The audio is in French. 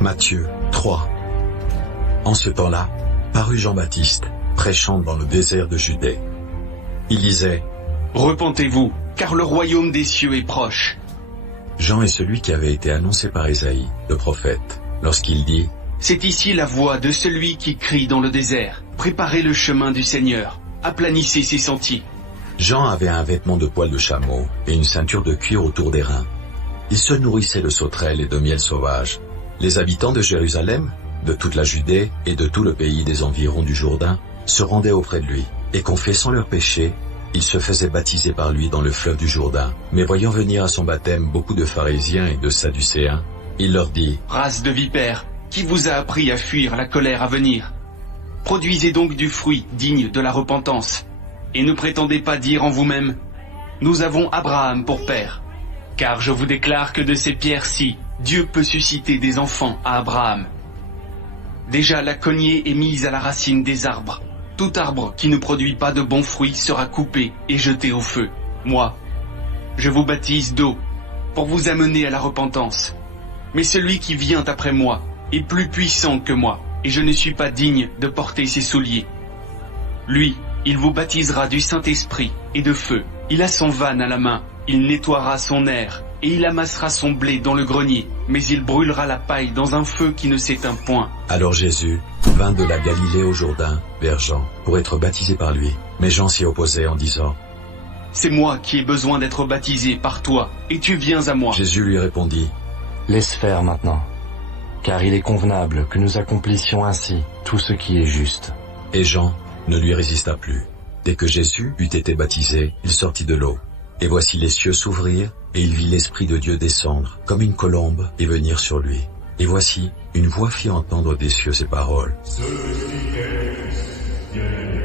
Matthieu 3. En ce temps-là, parut Jean-Baptiste, prêchant dans le désert de Judée. Il disait : Repentez-vous, car le royaume des cieux est proche. Jean est celui qui avait été annoncé par Ésaïe, le prophète, lorsqu'il dit : C'est ici la voix de celui qui crie dans le désert. Préparez le chemin du Seigneur, aplanissez ses sentiers. Jean avait un vêtement de poil de chameau et une ceinture de cuir autour des reins. Il se nourrissait de sauterelles et de miel sauvage. Les habitants de Jérusalem, de toute la Judée et de tout le pays des environs du Jourdain se rendaient auprès de lui, et confessant leurs péchés, ils se faisaient baptiser par lui dans le fleuve du Jourdain. Mais voyant venir à son baptême beaucoup de pharisiens et de sadducéens, il leur dit : Race de vipères, qui vous a appris à fuir la colère à venir? Produisez donc du fruit digne de la repentance, et ne prétendez pas dire en vous-même : Nous avons Abraham pour père. Car je vous déclare que de ces pierres-ci, Dieu peut susciter des enfants à Abraham. Déjà la cognée est mise à la racine des arbres. Tout arbre qui ne produit pas de bons fruits sera coupé et jeté au feu. Moi, je vous baptise d'eau, pour vous amener à la repentance. Mais celui qui vient après moi est plus puissant que moi, et je ne suis pas digne de porter ses souliers. Lui, il vous baptisera du Saint-Esprit et de feu. Il a son vanne à la main, il nettoiera son aire, et il amassera son blé dans le grenier, mais il brûlera la paille dans un feu qui ne s'éteint point. Alors Jésus vint de la Galilée au Jourdain, vers Jean, pour être baptisé par lui. Mais Jean s'y opposait en disant : C'est moi qui ai besoin d'être baptisé par toi, et tu viens à moi. Jésus lui répondit : Laisse faire maintenant, car il est convenable que nous accomplissions ainsi tout ce qui est juste. Et Jean ne lui résista plus. Dès que Jésus eut été baptisé, il sortit de l'eau. Et voici les cieux s'ouvrirent, et il vit l'Esprit de Dieu descendre, comme une colombe, et venir sur lui. Et voici, une voix fit entendre des cieux ces paroles : Celui qui est,